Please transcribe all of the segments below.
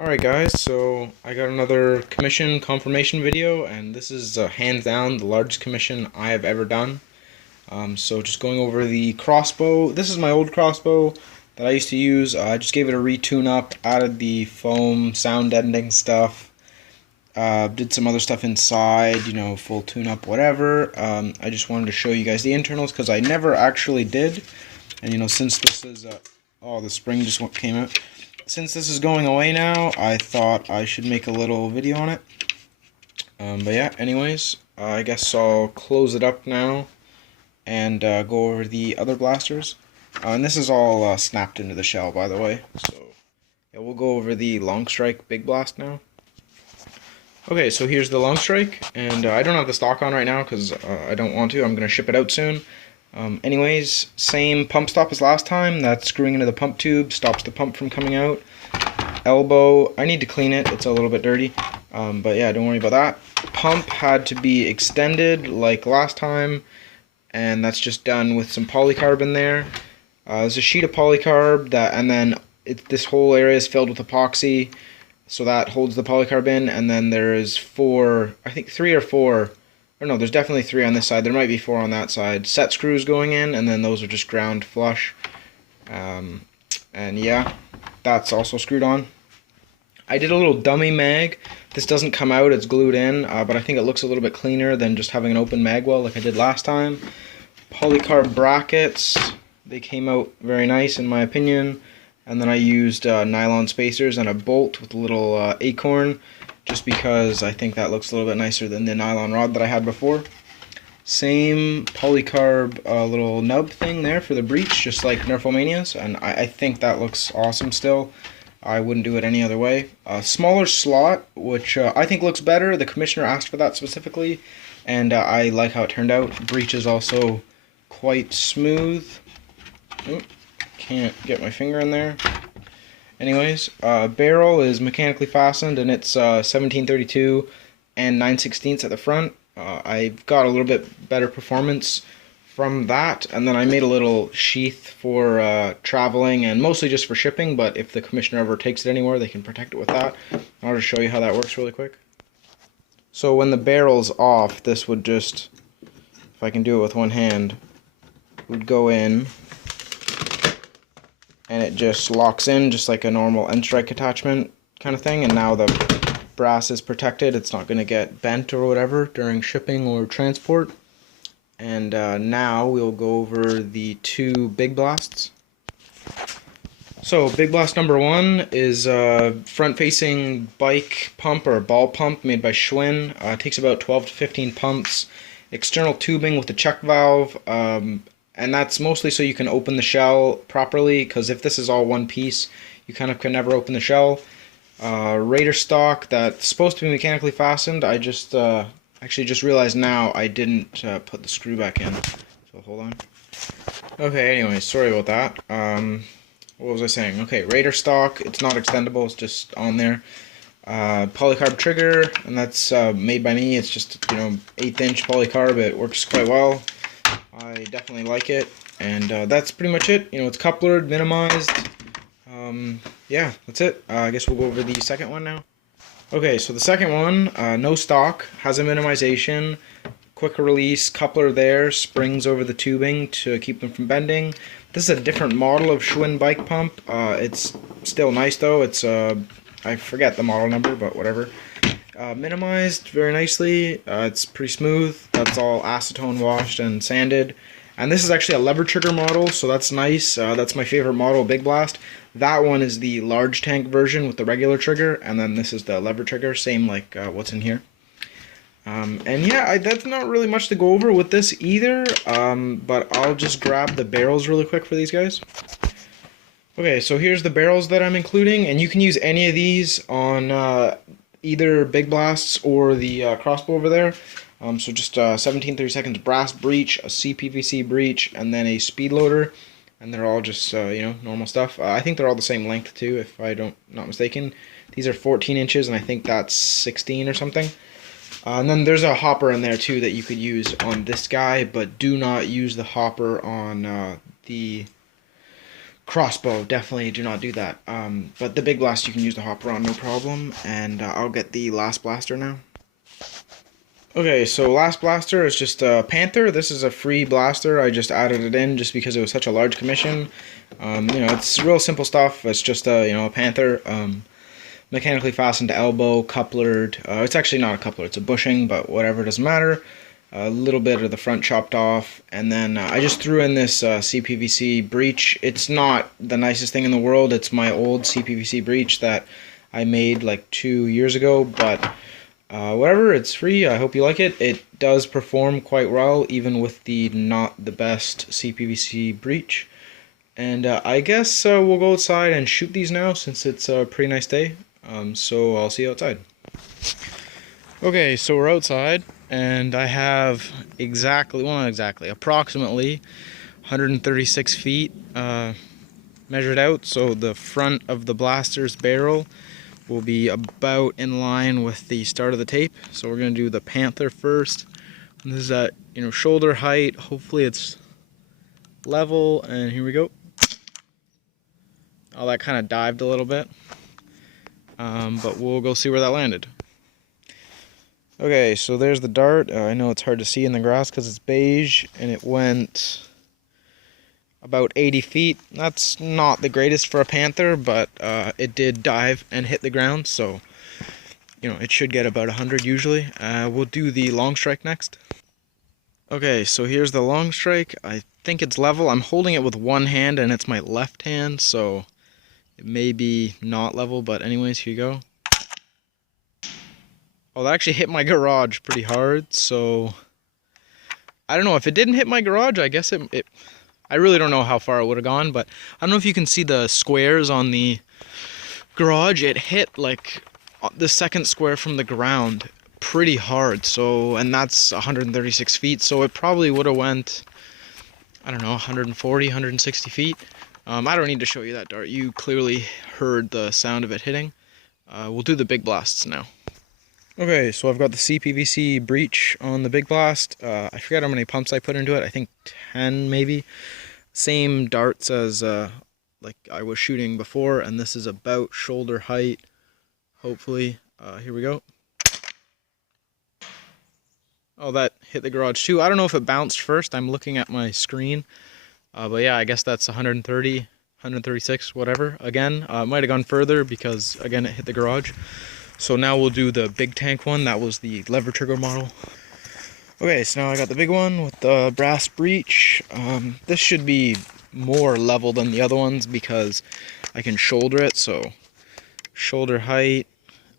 Alright guys, so I got another commission confirmation video, and this is hands down the largest commission I have ever done. So just going over the crossbow. This is my old crossbow that I used to use. I just gave it a retune up, added the foam, sound deadening stuff, did some other stuff inside, full tune up, whatever. I just wanted to show you guys the internals because I never actually did. And since this is, oh, the spring just came out. Since this is going away now, I thought I should make a little video on it. But yeah, anyways, I guess I'll close it up now and go over the other blasters. And this is all snapped into the shell, by the way. So yeah, we'll go over the longstike big blast now. Okay, so here's the longstike, and I don't have the stock on right now because I don't want to. I'm going to ship it out soon. Anyways, same pump stop as last time. That's screwing into the pump tube, stops the pump from coming out. Elbow, I need to clean it, it's a little bit dirty, but yeah, don't worry about that. Pump had to be extended like last time, and that's just done with some polycarb in there. There's a sheet of polycarb, and then this whole area is filled with epoxy, so that holds the polycarb in, and then there's I think 3 or 4, or no, there's definitely 3 on this side, there might be 4 on that side, set screws going in, and then those are just ground flush. And yeah, that's also screwed on. I did a little dummy mag. This doesn't come out, it's glued in, but I think it looks a little bit cleaner than just having an open mag well like I did last time. Polycarb brackets, they came out very nice in my opinion. And then I used nylon spacers and a bolt with a little acorn, just because I think that looks a little bit nicer than the nylon rod that I had before. Same polycarb little nub thing there for the breech, just like Nerfomania's, and I think that looks awesome still. I wouldn't do it any other way. Smaller slot, which I think looks better. The commissioner asked for that specifically, and I like how it turned out. Breech is also quite smooth. Oop, can't get my finger in there. Anyways, barrel is mechanically fastened, and it's 1732 and 9/16 at the front. I've got a little bit better performance from that, and then I made a little sheath for traveling and mostly just for shipping, but if the commissioner ever takes it anywhere, they can protect it with that. I'll just show you how that works really quick. So when the barrel's off, this would just, if I can do it with one hand, would go in, and it just locks in just like a normal end strike attachment kind of thing, and now the brass is protected. It's not going to get bent or whatever during shipping or transport. And now we'll go over the 2 big blasts. So big blast number 1 is front-facing bike pump or ball pump made by Schwinn. It takes about 12 to 15 pumps. External tubing with a check valve, and that's mostly so you can open the shell properly, because if this is all one piece, you kind of can never open the shell. Raider stock that's supposed to be mechanically fastened. I just actually just realized now I didn't put the screw back in, so hold on. Okay, anyway, sorry about that. What was I saying? Okay, Raider stock, it's not extendable, it's just on there. Polycarb trigger, and that's made by me. It's just 1/8 inch polycarb. It works quite well. I definitely like it, and that's pretty much it. It's couplered, minimized. Yeah, that's it. I guess we'll go over the second one now. Okay, so the second one, no stock, has a minimization, quick release, coupler there, springs over the tubing to keep them from bending. This is a different model of Schwinn bike pump. It's still nice though. It's I forget the model number, but whatever. Minimized very nicely. It's pretty smooth. That's all acetone washed and sanded. And this is actually a lever trigger model, so that's nice. That's my favorite model, Big Blast. That one is the large tank version with the regular trigger, and then this is the lever trigger, same like what's in here. And yeah, that's not really much to go over with this either, but I'll just grab the barrels really quick for these guys. Okay, so here's the barrels that I'm including, and you can use any of these on either Big Blasts or the crossbow over there. So just 17/32 brass breech, a CPVC breech, and then a speed loader, and they're all just normal stuff. I think they're all the same length too, if not mistaken. These are 14 inches, and I think that's 16 or something. And then there's a hopper in there too that you could use on this guy, but do not use the hopper on the crossbow, definitely do not do that. But the big blast you can use the hopper on, no problem. And I'll get the last blaster now. Okay, so last blaster is just a Panther. This is a free blaster. I just added it in just because it was such a large commission. It's real simple stuff. It's just a Panther. Mechanically fastened to elbow, couplered. It's actually not a coupler, it's a bushing, but whatever, doesn't matter. A little bit of the front chopped off, and then I just threw in this CPVC breech. It's not the nicest thing in the world. It's my old CPVC breech that I made like 2 years ago, but whatever, it's free. I hope you like it. It does perform quite well, even with the not the best CPVC breech. And I guess we'll go outside and shoot these now, since it's a pretty nice day. So I'll see you outside. Okay, so we're outside, and I have approximately 136 feet measured out. So the front of the blaster's barrel will be about in line with the start of the tape. So we're going to do the Panther first. And this is at shoulder height. Hopefully it's level, and here we go. Oh, that kind of dived a little bit. But we'll go see where that landed. Okay, so there's the dart. I know it's hard to see in the grass because it's beige, and it went about 80 feet. That's not the greatest for a Panther, but it did dive and hit the ground, so it should get about 100 usually. We'll do the long strike next. Okay, so here's the long strike. I think it's level. I'm holding it with one hand, and it's my left hand, so it may be not level, but anyways, here you go. Oh, that actually hit my garage pretty hard, so I don't know. If it didn't hit my garage, I guess I really don't know how far it would have gone, but I don't know if you can see the squares on the garage. It hit like the second square from the ground pretty hard, so, and that's 136 feet, so it probably would have went, I don't know, 140, 160 feet. I don't need to show you that dart. You clearly heard the sound of it hitting. We'll do the big blasts now. Okay, so I've got the CPVC breech on the big blast. I forget how many pumps I put into it. I think 10 maybe. Same darts as like I was shooting before, and this is about shoulder height, hopefully. Here we go. Oh, that hit the garage too. I don't know if it bounced first. I'm looking at my screen. But yeah, I guess that's 130, 136, whatever. Again, it might have gone further because, again, it hit the garage. So now we'll do the big tank one. That was the lever trigger model. Okay, so now I got the big one with the brass breech. This should be more level than the other ones because I can shoulder it, so shoulder height.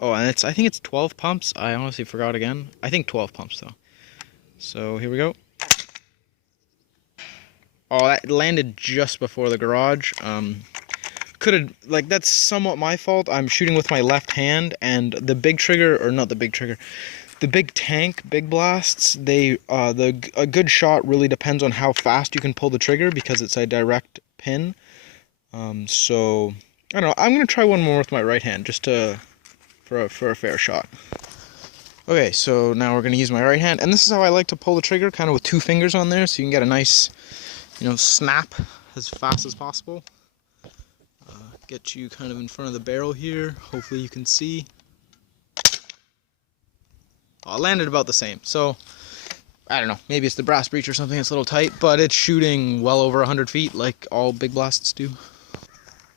Oh, and I think it's 12 pumps. I honestly forgot again. I think 12 pumps though. So here we go. Oh, that landed just before the garage. That's somewhat my fault. I'm shooting with my left hand, and the big trigger, or not the big trigger, the big tank, big blasts, a good shot really depends on how fast you can pull the trigger because it's a direct pin. So, I don't know, I'm going to try one more with my right hand just for a fair shot. Okay, so now we're going to use my right hand, and this is how I like to pull the trigger, kind of with 2 fingers on there, so you can get a nice, snap as fast as possible. Get you kind of in front of the barrel here. Hopefully you can see. Oh, it landed about the same. So, I don't know. Maybe it's the brass breech or something. It's a little tight, but it's shooting well over 100 feet like all big blasts do.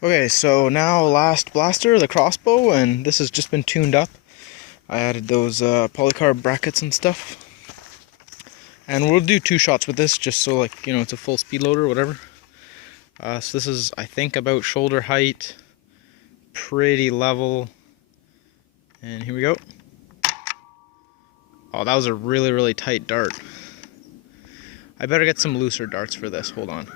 Okay, so now last blaster, the crossbow, and this has just been tuned up. I added those polycarb brackets and stuff. And we'll do 2 shots with this just so it's a full speed loader or whatever. So this is, I think, about shoulder height, pretty level, and here we go. Oh, that was a really, really tight dart. I better get some looser darts for this, hold on.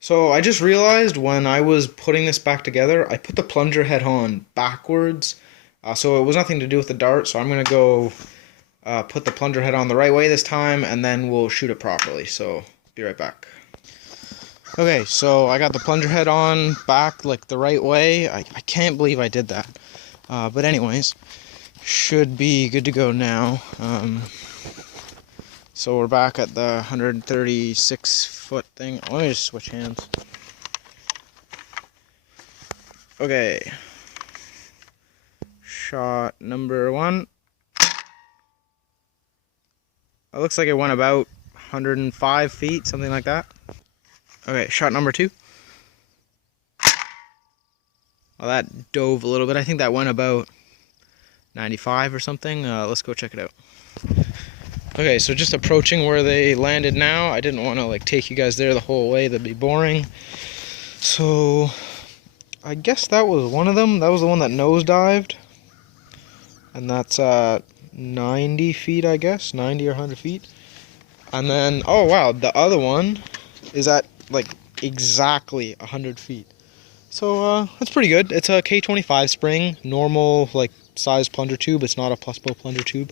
So I just realized when I was putting this back together, I put the plunger head on backwards, so it was nothing to do with the dart, so I'm going to go put the plunger head on the right way this time, and then we'll shoot it properly, so be right back. Okay, so I got the plunger head on back like the right way. I can't believe I did that. But anyways, should be good to go now. So we're back at the 136 foot thing. Let me just switch hands. Okay. Shot number 1. It looks like it went about 105 feet, something like that. Okay, shot number 2. Well, that dove a little bit. I think that went about 95 or something. Let's go check it out. Okay, so just approaching where they landed now. I didn't want to like take you guys there the whole way. That'd be boring. So I guess that was one of them. That was the one that nosedived. And that's 90 feet, I guess. 90 or 100 feet. And then, oh wow, the other one is at like exactly 100 feet. So that's pretty good. It's a K25 spring, normal like size plunger tube. It's not a plus bow plunger tube.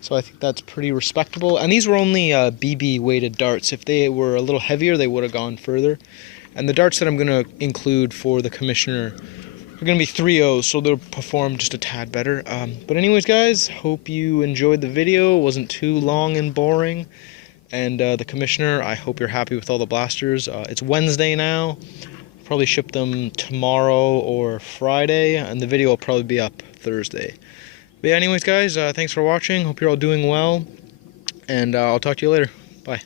So I think that's pretty respectable. And these were only BB weighted darts. If they were a little heavier, they would have gone further. And the darts that I'm going to include for the commissioner are going to be 3.0s, so they'll perform just a tad better. But anyways, guys, hope you enjoyed the video. It wasn't too long and boring. And the commissioner, I hope you're happy with all the blasters. It's Wednesday now. Probably ship them tomorrow or Friday, and the video will probably be up Thursday. But yeah, anyways, guys, thanks for watching. Hope you're all doing well, and I'll talk to you later. Bye.